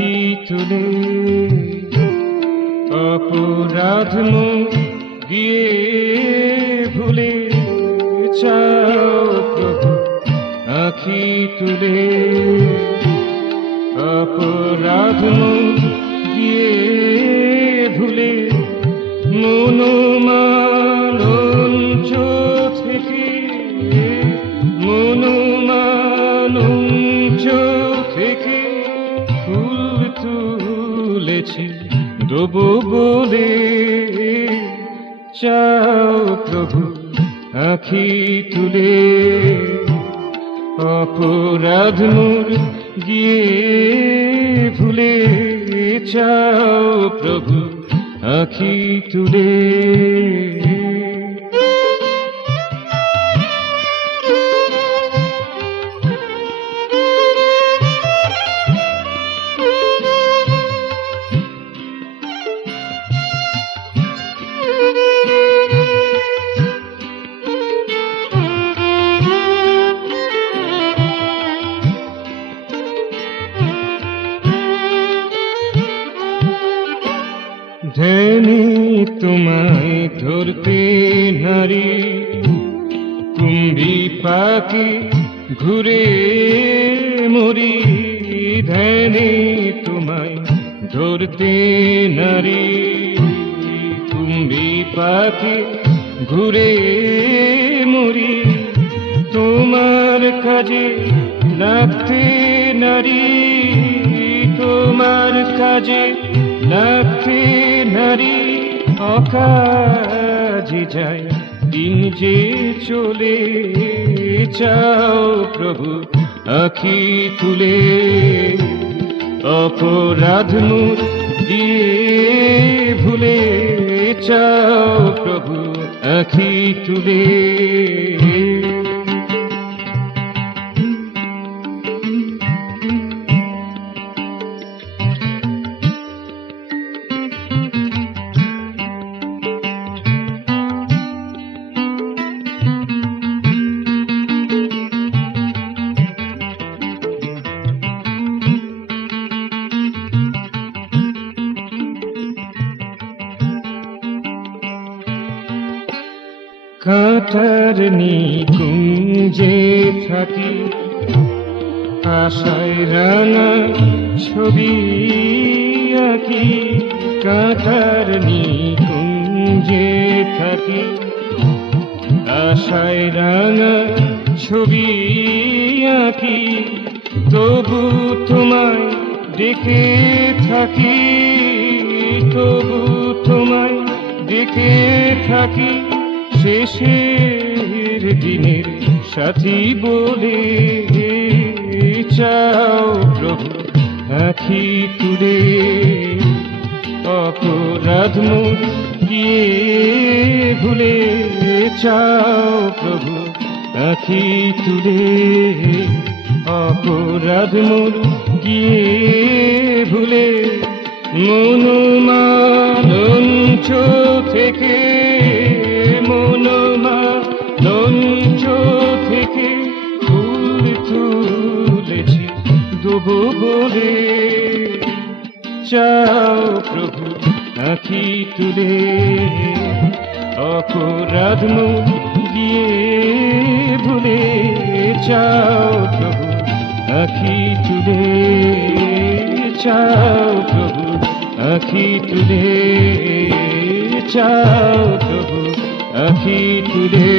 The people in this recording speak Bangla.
আঁখি তুলে অপরাধ মুখ দিয়ে ভুলে চাও প্রভু আঁখি তুলে অপরাধ মুখ দিয়ে ভুলে মনোমালঞ্চ থেকে মনোমালঞ্চ থেকে ফুল তুলেছি দেবো বলে চাও প্রভু আঁখি তুলে অপরাধ মোর গিয়ে ভুলে চাও প্রভু আঁখি তুলে ধ্যানে তোমায় ধরতে নারী কুম্ভী পাখি ঘুরে মরি ধ্যানে তোমায় ধরতে নারী কুম্ভী পাখি ঘুরে মরি তোমার কাজে লাগতে নারী তোমার কাজে লাগতে নারী অকাজে যায় দিন যে চলে চাও প্রভু আঁখি তুলে অপরাধ মুখ দিয়ে ভুলে চাও প্রভু আঁখি তুলে কাঁটার নিকুঞ্জে থাকি আশায় রাঙা ছবি আঁকি কাঁটার নিকুঞ্জে থাকি আশায় রাঙা ছবি আঁকি তবু তোমায় ডেকে থাকি তবু তোমায় ডেকে থাকি শেষের দিনের সাথী বলে চাও প্রভু আঁখি তুলে অপরাধ মুখ গিয়ে ভুলে চাও প্রভু আঁখি তুলে অপরাধ মুখ গিয়ে ভুলে মনোমালঞ্চ থেকে মনোমালঞ্চ থেকে ফুল তুলেছি দেবো বলে চাও প্রভু আঁখি তুলে অপরাধ মুখ দিয়ে ভুলে চাও প্রভু আঁখি তুলে চাও প্রভু আঁখি তুলে চাও প্রভু আঁখি তুলে